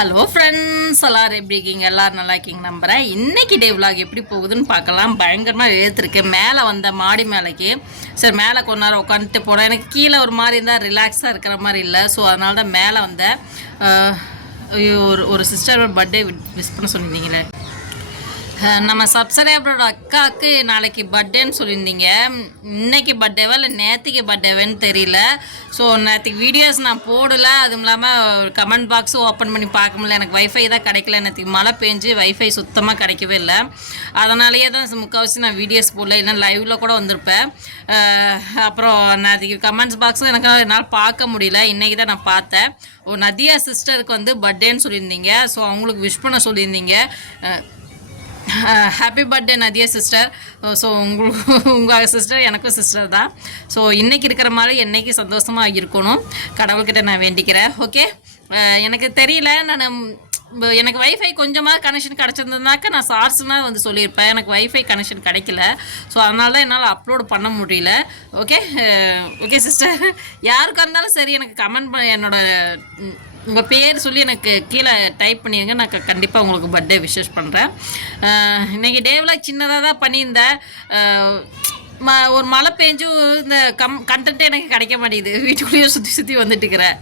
Hello friends எல்லாரும் எப்படி இருக்கீங்க? எல்லோரும் நல்லா இருக்கீங்க நம்புகிறேன் இன்றைக்கி டே விலாக் எப்படி போகுதுன்னு பார்க்கலாம். பயங்கரமாக எழுத்துருக்கு மேலே வந்த மாடி மேலேக்கு. சரி மேலே கொஞ்ச நேரம் உட்காந்துட்டு போனேன் எனக்கு கீழே ஒரு மாதிரி இருந்தால் ரிலாக்ஸாக இருக்கிற மாதிரி இல்லை. ஸோ அதனால தான் மேலே வந்தேன் ஐயோ, ஒரு ஒரு சிஸ்டர் பர்த்டே விஷ் பண்ண சொல்லியிருந்தீங்களே. நம்ம சப்ஸ்கிரைபரோட அக்காவுக்கு நாளைக்கு பர்த்டேன்னு சொல்லியிருந்தீங்க. இன்னைக்கு பர்த்டேவா இல்லை நேற்றுக்கு பர்த்டேவேன்னு தெரியல. ஸோ நேற்றுக்கு வீடியோஸ் நான் போடல. அதுவும் இல்லாமல் கமெண்ட் பாக்ஸும் ஓப்பன் பண்ணி பார்க்க முடியல. எனக்கு வைஃபை தான் கிடைக்கல. நேற்றுக்கு மழை பெஞ்சு வைஃபை சுத்தமாக கிடைக்கவே இல்லை. அதனாலேயே தான் முக்கால்வாசி நான் வீடியோஸ் போடல. இல்லை லைவில் கூட வந்திருப்பேன். அப்புறம் நேற்றுக்கு கமெண்ட்ஸ் பாக்ஸும் எனக்கு என்னால் பார்க்க முடியல. இன்றைக்கி தான் நான் பார்த்தேன். ஓ நதியா சிஸ்டருக்கு வந்து பர்த்டேன்னு சொல்லியிருந்தீங்க. ஸோ அவங்களுக்கு விஷ் பண்ண சொல்லியிருந்தீங்க. Happy birthday Nadiya sister so உங்களுக்கு உங்கள் சிஸ்டர் எனக்கும் சிஸ்டர் தான். ஸோ இன்றைக்கி இருக்கிற மாதிரி என்னைக்கு சந்தோஷமாக இருக்கணும்? கடவுள்கிட்ட நான் வேண்டிக்கிறேன். ஓகே uh, எனக்கு தெரியல. நான் எனக்கு வைஃபை கொஞ்சமாக கனெக்ஷன் கிடச்சிருந்ததுனாக்க நான் சார்ஸ்னால் வந்து சொல்லியிருப்பேன். எனக்கு வைஃபை கனெக்ஷன் கிடைக்கல. ஸோ அதனால தான் என்னால் அப்லோட் பண்ண முடியல. ஓகே ஓகே சிஸ்டர் யாருக்காக இருந்தாலும் சரி எனக்கு கமெண்ட் பண்ண என்னோடய உங்கள் பேர் சொல்லி எனக்கு கீழே டைப் பண்ணிடுங்க நான் கண்டிப்பாக உங்களுக்கு பர்த்டே விஷஸ் பண்ணுறேன் இன்றைக்கி டேவில் சின்னதாக தான் பண்ணியிருந்தேன். ம ஒரு மழை பெஞ்சும் இந்த கம் கண்டென்ட்டே எனக்கு கிடைக்க மாட்டேங்குது. வீட்டுக்குள்ளேயே சுற்றி சுற்றி வந்துட்டுருக்கிறேன்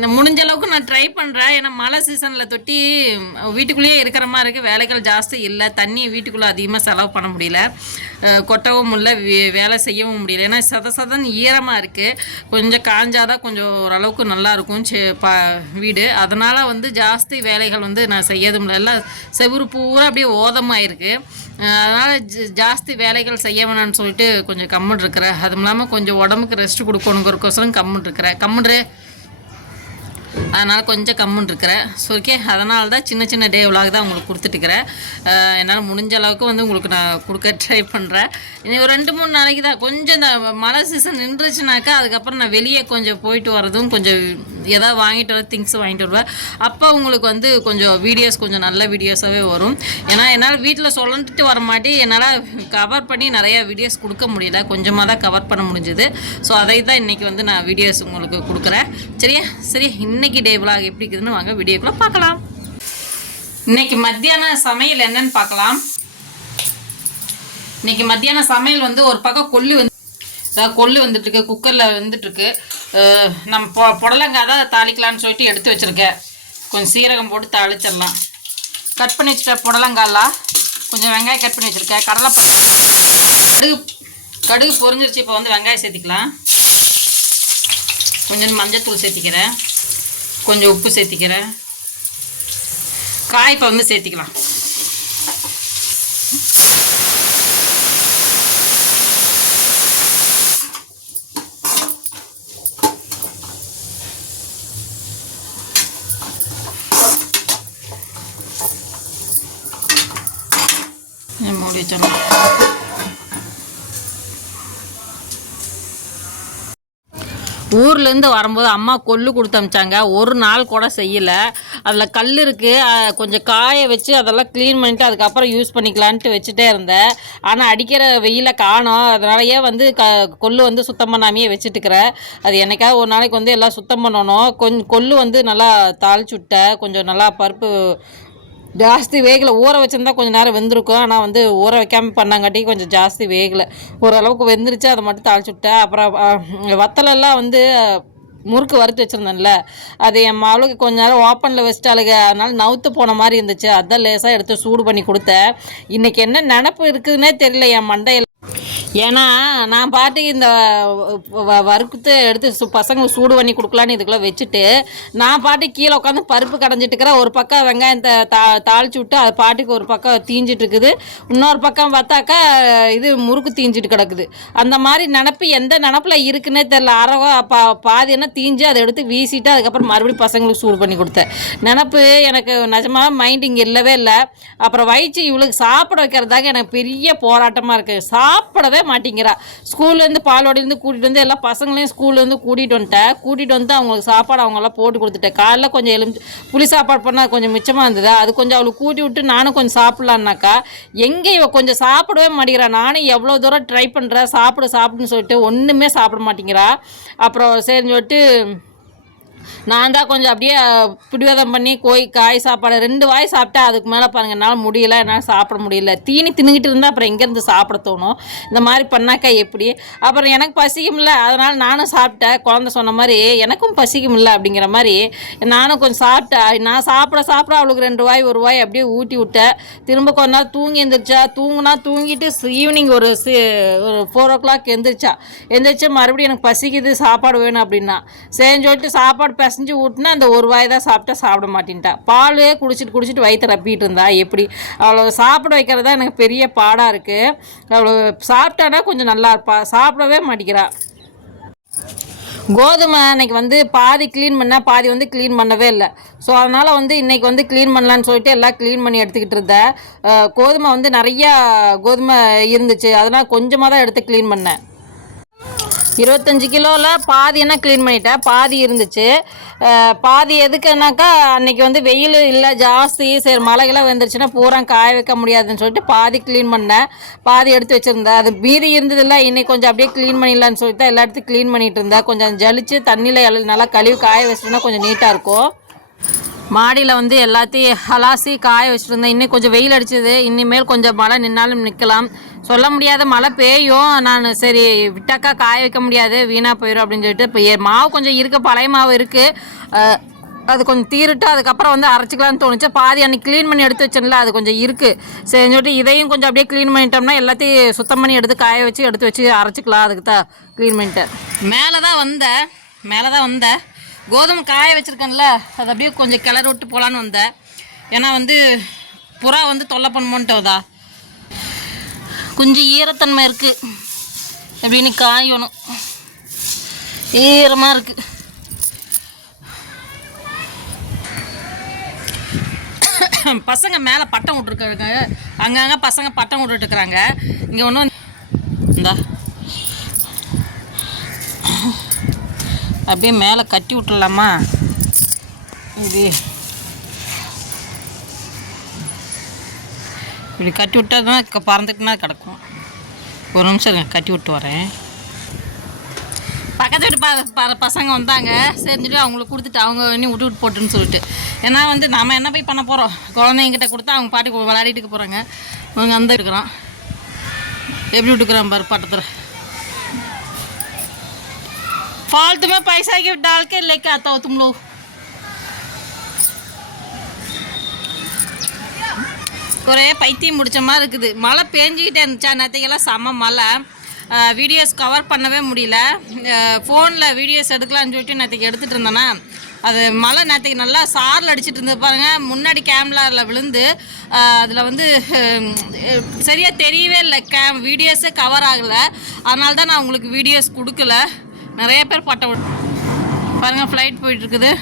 முடிஞ்ச அளவுக்கு நான் ட்ரை பண்ணுறேன் ஏன்னா மழை சீசனில் தொட்டி வீட்டுக்குள்ளேயே இருக்கிற மாதிரி இருக்குது வேலைகள் ஜாஸ்தி இல்லை. தண்ணி வீட்டுக்குள்ளே அதிகமாக செலவு பண்ண முடியல. கொட்டவும் முடியல. வே- வேலை செய்யவும் முடியல. ஏன்னா சத சதன் ஈரமாக இருக்குது கொஞ்சம் காஞ்சாதான் கொஞ்சம் ஓரளவுக்கு நல்லா இருக்கும் செ- ப வீடு. அதனால் வந்து ஜாஸ்தி வேலைகள் வந்து நான் செய்யதும் இல்லை எல்லாம் செவுரு பூரா அப்படியே ஓதமாயிருக்கு. அதனால் ஜாஸ்தி வேலைகள் செய்ய வேணாம்னு சொல்லிட்டு கொஞ்சம் கம்முன்னு இருக்கிறேன் அதுவும் இல்லாமல் கொஞ்சம் உடம்புக்கு ரெஸ்ட் கொடுக்கணுங்கிறக்கோசரம் கம்முன்னு இருக்கிறேன் கம்முன்று அதனால் கொஞ்சம் கம்முன்னு இருக்கிறேன். ஸோ ஓகே அதனால தான் சின்ன சின்ன டே விலாக் தான் உங்களுக்கு கொடுத்துட்டுக்கிறேன். என்னால் முடிஞ்ச அளவுக்கு வந்து உங்களுக்கு நான் கொடுக்க ட்ரை பண்ணுறேன் இனி ஒரு ரெண்டு மூணு நாளைக்கு தான் கொஞ்சம் இந்த மழை சீசன் நின்றுச்சுனாக்கா அதுக்கப்புறம் நான் வெளியே கொஞ்சம் போயிட்டு வரதும் கொஞ்சம் ஏதாவது வாங்கிட்டு வர திங்ஸ் வாங்கிட்டு வருவேன். அப்போ உங்களுக்கு வந்து கொஞ்சம் வீடியோஸ் கொஞ்சம் நல்ல வீடியோஸாகவே வரும். ஏன்னா என்னால் வீட்டில் சொல்லிட்டு வர மாட்டி என்னால் கவர் பண்ணி நிறையா வீடியோஸ் கொடுக்க முடியல. கொஞ்சமாக தான் கவர் பண்ண முடிஞ்சுது. ஸோ அதை தான் இன்றைக்கி வந்து நான் வீடியோஸ் உங்களுக்கு கொடுக்குறேன். சரியா? சரி இன்றைக்கி டே விலாக் எப்படி இருக்குதுன்னு வாங்க வீடியோக்குள்ளே பார்க்கலாம். இன்னைக்கு மத்தியான சமையல் என்னன்னு பார்க்கலாம். இன்னைக்கு மத்தியான சமையல் வந்து ஒரு பக்கம் கொள்ளு வந்து அதாவது கொள்ளு குக்கரில் வந்துட்டுருக்கு. நம்ம பொ புடலங்காய் தான் தாளிக்கலாம்னு சொல்லிட்டு எடுத்து வச்சிருக்கேன். கொஞ்சம் சீரகம் போட்டு தாளிச்சிடலாம். கட் பண்ணி வச்சுட்ட புடலங்காலாம் கொஞ்சம் வெங்காயம் கட் பண்ணி வச்சுருக்கேன். கடலை கடுகு கடுகு பொறிஞ்சிருச்சு இப்போ வந்து வெங்காயம் சேர்த்திக்கலாம். கொஞ்சம் மஞ்சத்தூள் சேர்த்திக்கிறேன். கொஞ்சம் உப்பு சேர்த்திக்கிறேன். காய் வந்து சேர்த்திக்கலாம். மூடி வச்சிடலாம். ஊர்லேருந்து வரும்போது அம்மா கொள்ளு கொடுத்து அமிச்சாங்க. ஒரு நாள் கூட செய்யலை. அதில் கல் இருக்குது கொஞ்சம் காய வச்சு அதெல்லாம் க்ளீன் பண்ணிட்டு அதுக்கப்புறம் யூஸ் பண்ணிக்கலான்ட்டு வச்சுட்டே இருந்தேன். ஆனால் அடிக்கிற வெயிலை காணும். அதனாலயே வந்து க கொள்ளு வந்து சுத்தம் பண்ணாமையே வச்சுட்டுக்கிறேன் அது என்னைக்காவது ஒரு நாளைக்கு வந்து எல்லாம் சுத்தம் பண்ணணும். கொஞ்சம் கொள்ளு வந்து நல்லா தாளிச்சு விட்டேன். கொஞ்சம் நல்லா பருப்பு ஜாஸ்தி வேகலை. ஊற வச்சிருந்தா கொஞ்சம் நேரம் வெந்திருக்கும். ஆனால் வந்து ஊற வைக்காமல் பண்ணாங்காட்டி கொஞ்சம் ஜாஸ்தி வேகலை. ஓரளவுக்கு வெந்துருச்சு அதை மட்டும் தாளிச்சு விட்டேன். அப்புறம் வத்தலெல்லாம் வந்து முறுக்கு வறுத்து வச்சுருந்தேன்ல. அது என் மகளுக்கு கொஞ்ச நேரம் ஓப்பனில் வச்சுட்டாளுங்க அதனால் நவுத்து போன மாதிரி இருந்துச்சு. அதான் லேசாக எடுத்து சூடு பண்ணி கொடுத்தேன். இன்றைக்கி என்ன நினப்பு இருக்குதுன்னே தெரியல. என் மண்டையில் ஏன்னா நான் பாட்டுக்கு இந்த வ- வறுத்து எடுத்து சு பசங்களுக்கு சூடு பண்ணி கொடுக்கலான்னு இதுக்குள்ளே வச்சுட்டு நான் பாட்டுக்கு கீழே உட்காந்து பருப்பு கடைஞ்சிட்டு இருக்கிறேன் ஒரு பக்கம் வெங்காயத்தை தா தாளிச்சு விட்டு அது பாட்டுக்கு ஒரு பக்கம் தீஞ்சிட்டு இருக்குது இன்னொரு பக்கம் பார்த்தாக்கா இது முறுக்கு தீஞ்சிட்டு கிடக்குது. அந்த மாதிரி நினப்பு எந்த நினப்பில் இருக்குன்னே தெரில அறவா பா பாதி என்ன தீஞ்சு அதை எடுத்து வீசிட்டு அதுக்கப்புறம் மறுபடியும் பசங்களுக்கு சூடு பண்ணி கொடுத்தேன். நினப்பு எனக்கு நிஜமாக மைண்ட் இங்கே இல்லவே இல்லை. அப்புறம் வயிற்று இவளுக்கு சாப்பிட வைக்கிறதாக எனக்கு பெரிய போராட்டமாக இருக்குது சாப்பிடவே மாட்டேங்கிறா. ஸ்கூல்லேருந்து பால்வாடிலேருந்து கூட்டிகிட்டு வந்து எல்லா பசங்களையும் ஸ்கூல்லேருந்து கூட்டிகிட்டு வந்துட்டேன் கூட்டிகிட்டு வந்து அவங்களுக்கு சாப்பாடு அவங்கெல்லாம் போட்டு கொடுத்துட்டேன். காலைல கொஞ்சம் எலும்பி புளி சாப்பாடு பண்ணால் கொஞ்சம் மிச்சமாக இருந்தது? அது கொஞ்சம் அவளுக்கு கூட்டி விட்டு நானும் கொஞ்சம் சாப்பிட்லான்னாக்கா எங்கே இவ கொஞ்சம் சாப்பிடவே மாட்டேங்கிறா. நானும் எவ்வளோ தூரம் ட்ரை பண்ணுறேன் சாப்பிடு சாப்பிடுன்னு சொல்லிட்டு ஒன்றுமே சாப்பிட மாட்டேங்கிறா. அப்புறம் சரின்னு சொல்லிட்டு நான் தான் கொஞ்சம் அப்படியே பிடிவாதம் பண்ணி கோய் காய் சாப்பாடு ரெண்டு வாய் சாப்பிட்டா அதுக்கு மேலே பாருங்கள் என்னால் முடியல என்னால் சாப்பிட முடியல. தீனி தின்னுக்கிட்டு இருந்தால் அப்புறம் எங்கேருந்து சாப்பிட தோணும்? இந்த மாதிரி பண்ணாக்கா எப்படி? அப்புறம் எனக்கு பசிக்கும்ல அதனால் நானும் சாப்பிட்டேன். குழந்த சொன்ன மாதிரி எனக்கும் பசிக்கும்ல அப்படிங்கிற மாதிரி நானும் கொஞ்சம் சாப்பிட்டேன். நான் சாப்பிட சாப்பிட அவளுக்கு ரெண்டு வாய் ஒரு வாய் அப்படியே ஊட்டி விட்டேன். திரும்ப கொஞ்ச நாள் தூங்கி எழுந்திரிச்சா தூங்குனா தூங்கிட்டு ஈவினிங் ஒரு சி ஒரு ஃபோர் ஓ கிளாக் எந்திரிச்சா. எந்திரிச்சு மறுபடியும் எனக்கு பசிக்குது சாப்பாடு வேணும் அப்படின்னா. சரின்னு சொல்லிட்டு சாப்பாடு பிசைஞ்சு ஊட்டினா அந்த ஒரு வாய் தான் சாப்பிட்டா சாப்பிட மாட்டேன்ட்டா. பால் குடிச்சிட்டு குடிச்சிட்டு வயிற்று ரப்பிட்டு இருந்தா எப்படி? அவ்வளோ சாப்பிட வைக்கிறது தான் எனக்கு பெரிய பாடாக இருக்குது அவ்வளோ சாப்பிட்டானா கொஞ்சம் நல்லா இருப்பா. சாப்பிடவே மாட்டேங்கிறா. கோதுமை அன்னைக்கு வந்து பாதி க்ளீன் பண்ணால் பாதி வந்து க்ளீன் பண்ணவே இல்லை. ஸோ அதனால் வந்து இன்றைக்கி வந்து க்ளீன் பண்ணலான்னு சொல்லிட்டு எல்லாம் க்ளீன் பண்ணி எடுத்துக்கிட்டு இருந்தேன் கோதுமை வந்து நிறையா கோதுமை இருந்துச்சு. அதனால் கொஞ்சமாக தான் எடுத்து க்ளீன் பண்ணேன். இருபத்தஞ்சி கிலோவில் பாதி என்ன க்ளீன் பண்ணிட்டேன் பாதி இருந்துச்சு. பாதி எதுக்குனாக்கா அன்னைக்கு வந்து வெயில் இல்லை ஜாஸ்தி சரி மழைகளாக வந்துருச்சுன்னா பூரா காய வைக்க முடியாதுன்னு சொல்லிட்டு பாதி க்ளீன் பண்ணேன் பாதி எடுத்து வச்சுருந்தேன் அது மீதி இருந்ததில்ல இன்னைக்கு கொஞ்சம் அப்படியே க்ளீன் பண்ணிடலான்னு சொல்லிட்டு எல்லா இடத்தையும் க்ளீன் பண்ணிட்டு இருந்தேன் கொஞ்சம் ஜலிச்சு தண்ணியில் நல்லா கழுவி காய வச்சிட்டோன்னா கொஞ்சம் நீட்டாக இருக்கும். மாடியில் வந்து எல்லாத்தையும் ஹலாசி காய வச்சுருந்தேன் இன்னும் கொஞ்சம் வெயில் அடிச்சது. இனிமேல் கொஞ்சம் மழை நின்னாலும் நிற்கலாம் சொல்ல முடியாத மழை பெய்யும். நான் சரி விட்டாக்கா காய வைக்க முடியாது வீணாக போயிடும் அப்படின்னு சொல்லிட்டு இப்போ மாவு கொஞ்சம் இருக்குது பழைய மாவு இருக்குது அது கொஞ்சம் தீருட்டு அதுக்கப்புறம் வந்து அரைச்சிக்கலாம்னு தோணுச்சு. பாதி அன்னைக்கு க்ளீன் பண்ணி எடுத்து வச்சேன்ல அது கொஞ்சம் இருக்குது சரின்னு சொல்லிட்டு இதையும் கொஞ்சம் அப்படியே க்ளீன் பண்ணிட்டோம்னா எல்லாத்தையும் சுத்தம் பண்ணி எடுத்து காய வச்சு எடுத்து வச்சு அரைச்சிக்கலாம். அதுக்கு தான் க்ளீன் பண்ணிட்டேன். மேலே தான் வந்தேன் மேலே தான் வந்தேன் கோதுமை காய வச்சுருக்கேன்ல அது அப்படியே கொஞ்சம் கிளறி விட்டு போகலான்னு வந்தேன். ஏன்னா வந்து புறா வந்து தொல்லை பண்ணுமோன்ட்டோதா. கொஞ்சம் ஈரத்தன்மை இருக்குது எப்படின்னு காயணும். ஈரமாக இருக்குது பசங்க மேலே பட்டம் விட்ருக்காங்க அங்கங்கே பசங்க பட்டம் விட்டுட்டுருக்குறாங்க இங்கே ஒன்றும் இந்தா. அப்படியே மேலே கட்டி விட்டுடலாமா? இது. இப்படி கட்டி விட்டா தான் க- பறந்துட்டுனா கிடக்கும் ஒரு நிமிஷம் இருங்க, கட்டி விட்டு வரேன் பக்கத்து வீட்டு ப ப- பசங்க வந்தாங்க சரிஞ்சுட்டு அவங்களுக்கு கொடுத்துட்டு அவங்க இன்னும் விட்டு விட்டு போட்டுன்னு சொல்லிட்டு ஏன்னா வந்து நம்ம என்ன போய் பண்ண போகிறோம் குழந்தைங்கிட்ட கொடுத்தா அவங்க பாட்டுக்கு விளையாடிட்டு போகிறாங்க அவங்க அந்த இருக்கிறான் எப்படி விட்டுக்கிறான் பாரு பட்டத்தில் फालतू में पैसा की डाल के लेके आता हो तुम लोग ஒரே பைத்தியம் முடிச்ச மாதிரி இருக்குது. மழை பேஞ்சிக்கிட்டே இருந்துச்சா நேற்றுக்கெல்லாம் செம்ம மழை. வீடியோஸ் கவர் பண்ணவே முடியல. ஃபோனில் வீடியோஸ் எடுக்கலாம்னு சொல்லிட்டு நேற்றுக்கு எடுத்துகிட்டு இருந்தேன்னா அது மழை நேற்றுக்கு நல்லா சாரில் அடிச்சிட்டு இருந்தது பாருங்கள் முன்னாடி கேமராவில் விழுந்து அதில் வந்து சரியாக தெரியவே இல்லை. கேம் வீடியோஸே கவர் ஆகலை. அதனால தான் நான் உங்களுக்கு வீடியோஸ் கொடுக்கல. நிறைய பேர் பட்டம் பாருங்கள் ஃப்ளைட் போயிட்டுருக்குது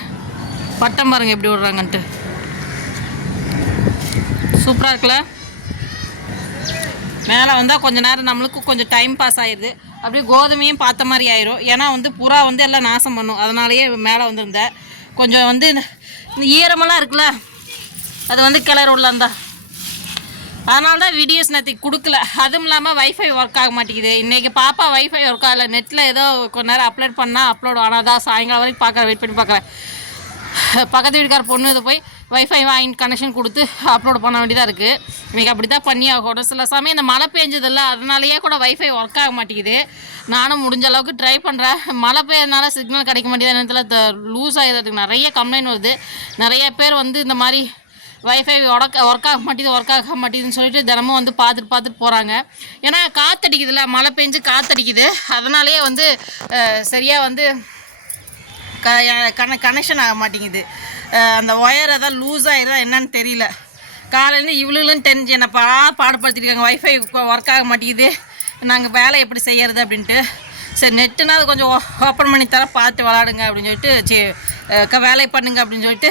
பட்டம் பாருங்கள் எப்படி விடுறாங்கன்ட்டு. சூப்பராக இருக்குல்ல? மேலே வந்தால் கொஞ்ச நேரம் நம்மளுக்கு கொஞ்சம் டைம் பாஸ் ஆயிடுது அப்படியே கோதுமையும் பார்த்த மாதிரி ஆயிரும். ஏன்னா வந்து புறா வந்து எல்லாம் நாசம் பண்ணும். அதனாலேயே மேலே வந்திருந்தேன். கொஞ்சம் வந்து இந்த ஈரமெல்லாம் இருக்குல்ல? அது வந்து கிளறு உள்ளந்தான் அதனால தான் வீடியோஸ் நேற்றுக்கு கொடுக்கல. அதுவும் இல்லாமல் வைஃபை ஒர்க் ஆக மாட்டேங்குது. இன்றைக்கி பாப்பா வைஃபை ஒர்க் ஆகல. நெட்டில் ஏதோ கொஞ்ச நேரம் அப்லோட் பண்ணால் அப்லோட் ஆனால் தான் சாயங்காலம் வரைக்கும் பார்க்குறேன் வெயிட் பண்ணி பார்க்குறேன் பக்கத்து வீட்டுக்கார பொண்ணு இதை போய் வைஃபை வாங்கி கனெக்ஷன் கொடுத்து அப்லோட் பண்ண வேண்டியதாக இருக்குது இன்றைக்கி அப்படி தான் பண்ணி ஆகணும் சில சமயம் இந்த மழை பெஞ்சதில்ல அதனாலேயே கூட வைஃபை ஒர்க் ஆக மாட்டேங்குது. நானும் முடிஞ்ச அளவுக்கு ட்ரை பண்ணுறேன் மழை பெய்யறதுனால சிக்னல் கிடைக்க மாட்டேங்குது. நேரத்தில் லூஸ் ஆகிறதுக்கு நிறைய கம்ப்ளைண்ட் வருது. நிறைய பேர் வந்து இந்த மாதிரி வைஃபை ஒர்க் ஒர்க் ஆக மாட்டேது ஒர்க் ஆக மாட்டேதுன்னு சொல்லிட்டு தினமும் வந்து பார்த்துட்டு பார்த்துட்டு போகிறாங்க ஏன்னா காற்றடிக்குதுல்ல மழை பெஞ்சு காற்றடிக்குது அதனாலேயே வந்து சரியாக வந்து கன கனெக்ஷன் ஆக மாட்டேங்குது. அந்த ஒயர் ஏதாவது லூஸ் ஆகிடுதா என்னன்னு தெரியல. காலையிலேருந்து இவ்வளோன்னு தெரிஞ்சு என்னை பா பாடுபடுத்திருக்காங்க. ஒய்ஃபை ஒர்க் ஆக மாட்டேங்குது. நாங்கள் வேலை எப்படி செய்யறது அப்படின்ட்டு. சரி நெட்டுனா அது கொஞ்சம் ஓப்பன் பண்ணி தர பார்த்து விளாடுங்க அப்படின்னு சொல்லிட்டு சரி க வேலை பண்ணுங்க அப்படின்னு சொல்லிட்டு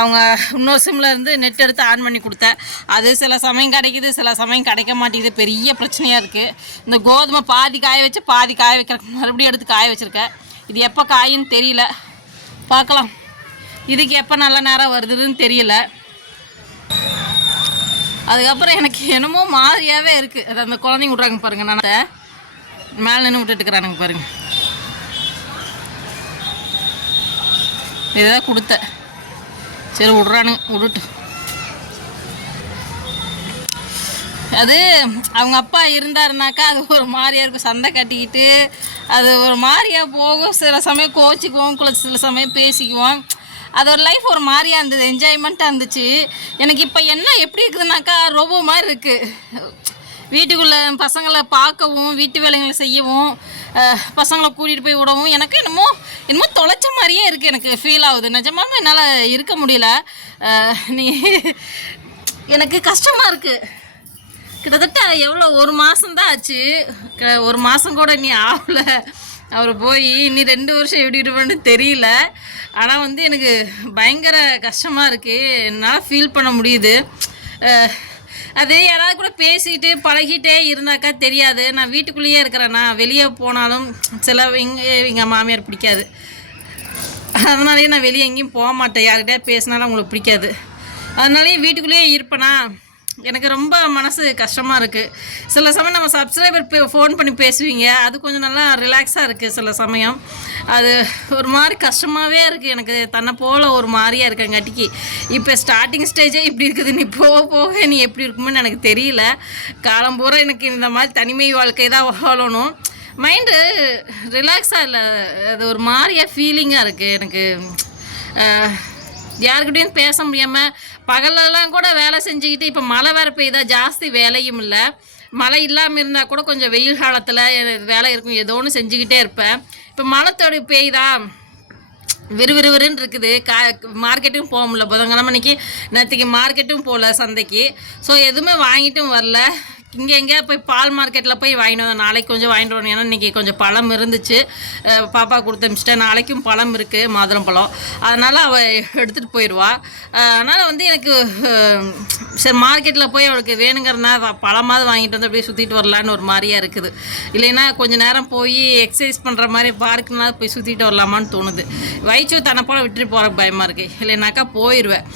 அவங்க இன்னொரு சிம்மில் இருந்து நெட் எடுத்து ஆன் பண்ணி கொடுத்தேன். அது சில சமயம் கிடைக்குது சில சமயம் கிடைக்க மாட்டேங்குது. பெரிய பிரச்சனையாக இருக்குது இந்த கோதுமை பாதி காய வச்சு பாதி காய வைக்கிற மறுபடியும் எடுத்து காய வச்சுருக்கேன். இது எப்போ காயுன்னு தெரியல. பார்க்கலாம். இதுக்கு எப்போ நல்ல நேரம் வருதுன்னு தெரியல. அதுக்கப்புறம் எனக்கு என்னமோ மாதிரியாகவே இருக்குது அது அந்த குழந்தைங்க விட்றாங்க பாருங்க நான் மேலே நின்று விட்டுட்டுக்கிறானுங்க பாருங்க. இதுதான் கொடுத்தேன். சரி விட்றானுங்க விட்டுட்டு. அது அவங்க அப்பா இருந்தாருனாக்கா அது ஒரு மாதிரியா இருக்கும். சண்டை கட்டிக்கிட்டு அது ஒரு மாதிரியா போகும். சில சமயம் கோச்சிக்குவோம் குல சில சமயம் பேசிக்குவோம். அது ஒரு லைஃப் ஒரு மாதிரியாக இருந்தது. என்ஜாய்மெண்ட்டாக இருந்துச்சு. எனக்கு இப்போ என்ன எப்படி இருக்குதுனாக்கா ரோபோ மாதிரி இருக்குது வீட்டுக்குள்ளே பசங்களை பார்க்கவும் வீட்டு வேலைகளை செய்யவும் பசங்களை கூட்டிகிட்டு போய் விடவும் எனக்கு என்னமோ என்னமோ தொலைச்ச மாதிரியே இருக்குது எனக்கு ஃபீல் ஆகுது. நிஜமாலுமே என்னால் இருக்க முடியல. நீ எனக்கு கஷ்டமாக இருக்குது கிட்டத்தட்ட எவ்வளோ ஒரு மாதம்தான் ஆச்சு. க- ஒரு மாதம் கூட நீ ஆகல அவர் போய் இனி ரெண்டு வருஷம் எப்படி இருப்பேன்னு தெரியல. ஆனால் வந்து எனக்கு பயங்கர கஷ்டமாக இருக்குது என்னால் ஃபீல் பண்ண முடியுது. அதே யாராவது கூட பேசிக்கிட்டு பழகிட்டே இருந்தாக்கா தெரியாது. நான் வீட்டுக்குள்ளேயே இருக்கிறேன்னா வெளியே போனாலும் சில எங்க எங்கள் மாமியார் பிடிக்காது. அதனாலேயே நான் வெளியே எங்கேயும் போக மாட்டேன். யார்கிட்டயா பேசினாலும் அவங்களுக்கு பிடிக்காது. அதனாலேயே வீட்டுக்குள்ளேயே இருப்பேனா? எனக்கு ரொம்ப மனசு கஷ்டமாக இருக்குது சில சமயம் நம்ம சப்ஸ்கிரைபர் ஃபோன் பண்ணி பேசுவீங்க. அது கொஞ்சம் நல்லா ரிலாக்ஸாக இருக்குது சில சமயம். அது ஒரு மாதிரி கஷ்டமாகவே இருக்குது எனக்கு தன்னை போல் ஒரு மாதிரியாக இருக்கங்காட்டிக்கு. இப்போ ஸ்டார்டிங் ஸ்டேஜே இப்படி இருக்குது. நீ போக போக நீ எப்படி இருக்குமோன்னு எனக்கு தெரியல. காலம் பூரா எனக்கு இந்த மாதிரி தனிமை வாழ்க்கை தான் வாழணும். மைண்டு ரிலாக்ஸாக இல்லை. அது ஒரு மாதிரியா ஃபீலிங்காக இருக்குது எனக்கு யாருக்கிட்டையும் பேச முடியாமல் பகலெல்லாம் கூட வேலை செஞ்சுக்கிட்டு இப்போ மழை வேறு பெய்யுதா ஜாஸ்தி வேலையும் இல்லை. மழை இல்லாமல் இருந்தால் கூட கொஞ்சம் வெயில் காலத்தில் வேலை இருக்கும் ஏதோ ஒன்று செஞ்சுக்கிட்டே இருப்பேன் இப்போ மழை தொடி பெய்யுதா விறுவிறுவிறுன்னு இருக்குது. கா மார்க்கெட்டும் போக முடியல. புதன்கிழமை அன்னைக்கு நேற்றுக்கு மார்க்கெட்டும் போகல சந்தைக்கு. ஸோ எதுவுமே வாங்கிட்டும் வரல. இங்கே எங்கேயா போய் பால் மார்க்கெட்டில் போய் வாங்கிட்டு வந்தேன் நாளைக்கு கொஞ்சம் வாங்கிட்டு வரணும். ஏன்னா இன்றைக்கி கொஞ்சம் பழம் இருந்துச்சு. பாப்பா கொடுத்து அனுப்பிச்சிட்டேன் நாளைக்கும் பழம் இருக்குது மாதுளம் பழம். அதனால் அவள் எடுத்துகிட்டு போயிடுவா அதனால் வந்து எனக்கு சரி மார்க்கெட்டில் போய் அவளுக்கு வேணுங்கிறனா பழமாவது வாங்கிட்டு வந்து அப்படியே சுற்றிட்டு வரலான்னு ஒரு மாதிரியாக இருக்குது. இல்லைன்னா கொஞ்ச நேரம் போய் எக்ஸசைஸ் பண்ணுற மாதிரி பார்க்குனா போய் சுற்றிட்டு வரலாமான்னு தோணுது. வயிற்று தன்னை போல் விட்டுட்டு போகிறக்கு பயமாக இருக்குது இல்லைனாக்கா போயிடுவேன்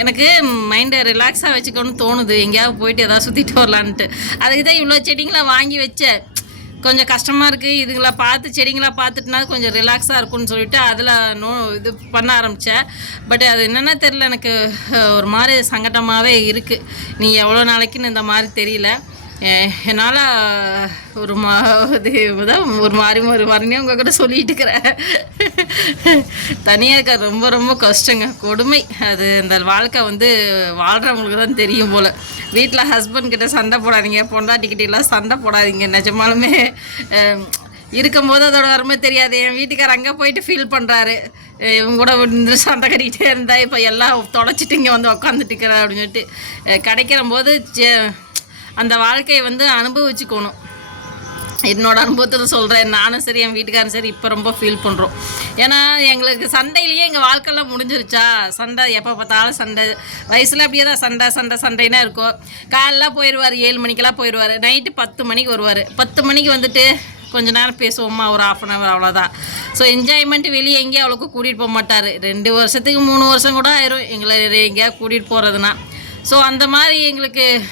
எனக்கு மைண்டை ரிலாக்ஸாக வச்சுக்கணும்னு தோணுது. எங்கேயாவது போயிட்டு ஏதாவது சுற்றிட்டு வரலான்ட்டு அதுக்கு தான் இவ்வளோ செடிங்களை வாங்கி வச்சேன் கொஞ்சம் கஷ்டமாக இருக்குது இதுங்களை பார்த்து செடிங்களாக பார்த்துட்டுனா கொஞ்சம் ரிலாக்ஸாக இருக்கும்னு சொல்லிட்டு அதில் நோ இது பண்ண ஆரம்பித்தேன் பட் அது என்னென்ன தெரில எனக்கு. ஒரு மாதிரி சங்கடமாகவே இருக்குது நீ எவ்வளோ நாளைக்குன்னு இந்த மாதிரி தெரியல. என்னால் ஒரு மா இது தான் ஒரு மாதிரி ஒரு மாதிரினே உங்கள் கூட சொல்லிட்டு இருக்கிறேன் தனியாக இருக்க ரொம்ப ரொம்ப கஷ்டங்க. கொடுமை. அது இந்த வாழ்க்கை வந்து வாழ்கிறவங்களுக்கு தான் தெரியும் போல். வீட்டில் ஹஸ்பண்ட் கிட்ட சண்டை போடாதீங்க பொண்டாட்டிக்கிட்ட எல்லாம் சண்டை போடாதீங்க. நிஜமாலுமே இருக்கும்போது அதோட அருமை தெரியாது. என் வீட்டுக்காரர் அங்கே போயிட்டு ஃபீல் பண்ணுறாரு இவங்க கூட வந்து சண்டை கட்டிக்கிட்டே இருந்தால் இப்போ எல்லாம் தொலைச்சிட்டு இங்கே வந்து உக்காந்துட்டுக்கிற அப்படின்னு சொல்லிட்டு. கிடைக்கிற போது சே- அந்த வாழ்க்கையை வந்து அனுபவிச்சுக்கணும். என்னோட அனுபவத்தில் சொல்கிறேன் நானும் சரி என் வீட்டுக்காரரும் சரி இப்போ ரொம்ப ஃபீல் பண்ணுறோம் ஏன்னா எங்களுக்கு சண்டையிலேயே எங்கள் வாழ்க்கையெல்லாம் முடிஞ்சிருச்சா? சண்டை எப்போ பார்த்தாலும் சண்டை. வயசில் அப்படியே தான் சண்டை சண்டை சண்டைனா இருக்கும். காலைல போயிடுவார் ஏழு மணிக்கெல்லாம் போயிடுவார் நைட்டு பத்து மணிக்கு வருவார். பத்து மணிக்கு வந்துட்டு கொஞ்ச நேரம் பேசுவோமா ஒரு ஆஃப் அன் ஹவர் அவ்வளோதான் ஸோ என்ஜாய்மெண்ட் வெளியே எங்கேயும் அவ்வளோக்கு கூட்டிகிட்டு போக மாட்டார். ரெண்டு வருஷத்துக்கு மூணு வருஷம் கூட ஆயிரும். எங்களை எங்கேயா கூட்டிகிட்டு போகிறதுனா ஸோ அந்த மாதிரி எங்களுக்கு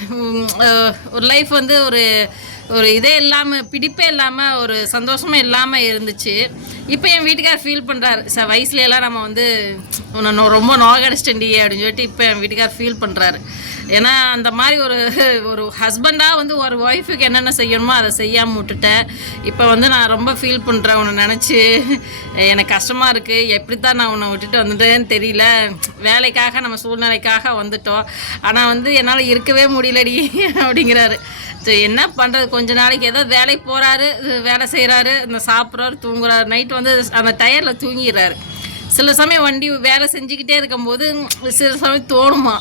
ஒரு லைஃப் வந்து ஒரு ஒரு இதே இல்லாமல் பிடிப்பே இல்லாமல் ஒரு சந்தோஷமே இல்லாமல் இருந்துச்சு. இப்போ என் வீட்டுக்கார் ஃபீல் பண்ணுறாரு ச வயசுல நம்ம வந்து உன்னை நோ- ரொம்ப நோகடிச்சிட்டண்டி அப்படின்னு சொல்லிட்டு இப்போ என் வீட்டுக்கார் ஃபீல் பண்ணுறாரு ஏன்னா அந்த மாதிரி ஒரு ஒரு ஹஸ்பண்டாக வந்து ஒரு ஒய்ஃபுக்கு என்னென்ன செய்யணுமோ அதை செய்யாமல் விட்டுட்டேன். இப்போ வந்து நான் ரொம்ப ஃபீல் பண்ணுறேன் உன்னை நினச்சி. எனக்கு கஷ்டமாக இருக்குது எப்படி தான் நான் உன்னை விட்டுட்டு வந்துட்டேன்னு தெரியல. வேலைக்காக நம்ம சூழ்நிலைக்காக வந்துட்டோம். ஆனால் வந்து என்னால் இருக்கவே முடியலடி அப்படிங்கிறாரு. சரி என்ன பண்ணுறது கொஞ்ச நாளைக்கு ஏதோ வேலைக்கு போகிறாரு வேலை செய்கிறாரு இந்த சாப்பிட்றாரு தூங்குறாரு. நைட் வந்து அந்த டயரில் தூங்கிடுறாரு. சில சமயம் வண்டி வேலை செஞ்சுக்கிட்டே இருக்கும்போது சில சமயம் தோணுமா?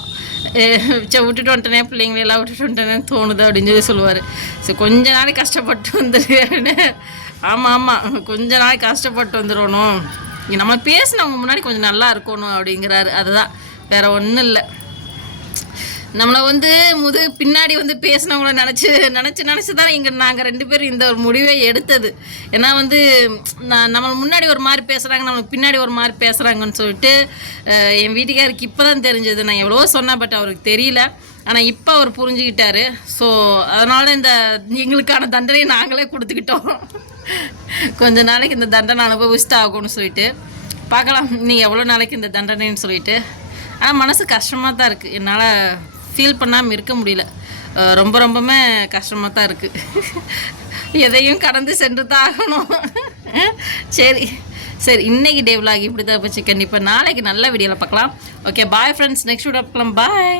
சரி விட்டுட்டு வந்துட்டேனே பிள்ளைங்களை எல்லாம் விட்டுட்டு வந்துட்டேனே தோணுது அப்படின்னு சொல்லி சொல்லுவார். சரி கொஞ்ச நாளைக்கு கஷ்டப்பட்டு வந்துருக்கேன்னு ஆமாம் ஆமாம் கொஞ்ச நாளைக்கு கஷ்டப்பட்டு வந்துடணும் நம்ம பேசினவங்க முன்னாடி கொஞ்சம் நல்லா இருக்கணும் அப்படிங்கிறாரு. அதுதான். வேறு ஒன்றும் இல்லை. நம்மளை வந்து முது பின்னாடி வந்து பேசினவங்கள நினச்சி நினச்சி நினச்சி தான் இங்கே நாங்கள் ரெண்டு பேரும் இந்த ஒரு முடிவை எடுத்தது. ஏன்னா வந்து நான் நம்ம முன்னாடி ஒரு மாதிரி பேசுகிறாங்க நம்மளுக்கு பின்னாடி ஒரு மாதிரி பேசுகிறாங்கன்னு சொல்லிட்டு என் வீட்டுக்காருக்கு இப்போ தான் தெரிஞ்சது. நான் எவ்வளவோ சொன்னேன் பட் அவருக்கு தெரியல. ஆனால் இப்போ அவர் புரிஞ்சுக்கிட்டாரு. ஸோ அதனால் இந்த எங்களுக்கான தண்டனையை நாங்களே கொடுத்துக்கிட்டோம். கொஞ்ச நாளைக்கு இந்த தண்டனை அனுபவிச்சுட்டு ஆகும்னு சொல்லிட்டு. பார்க்கலாம் நீ எவ்வளோ நாளைக்கு இந்த தண்டனைன்னு சொல்லிட்டு. ஆனால் மனசு கஷ்டமாக தான் இருக்குது என்னால் ஃபீல் பண்ணாமல் இருக்க முடியல. ரொம்ப ரொம்பவுமே கஷ்டமாக தான் இருக்குது எதையும் கடந்து சென்று தான் ஆகணும். சரி சரி இன்னைக்கு டே vlog இப்படி தான் போச்சு. கண்டிப்பாக நாளைக்கு நல்ல வீடியோவில் பார்க்கலாம். Okay bye friends next video பார்க்கலாம். பாய்